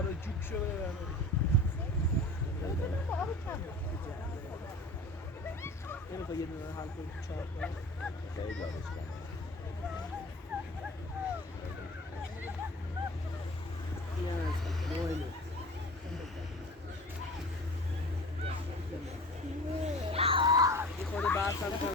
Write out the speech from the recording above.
آره جوک شده نمیخوای یه دونه حل کنی تو چهار تا خیلی دارش کنم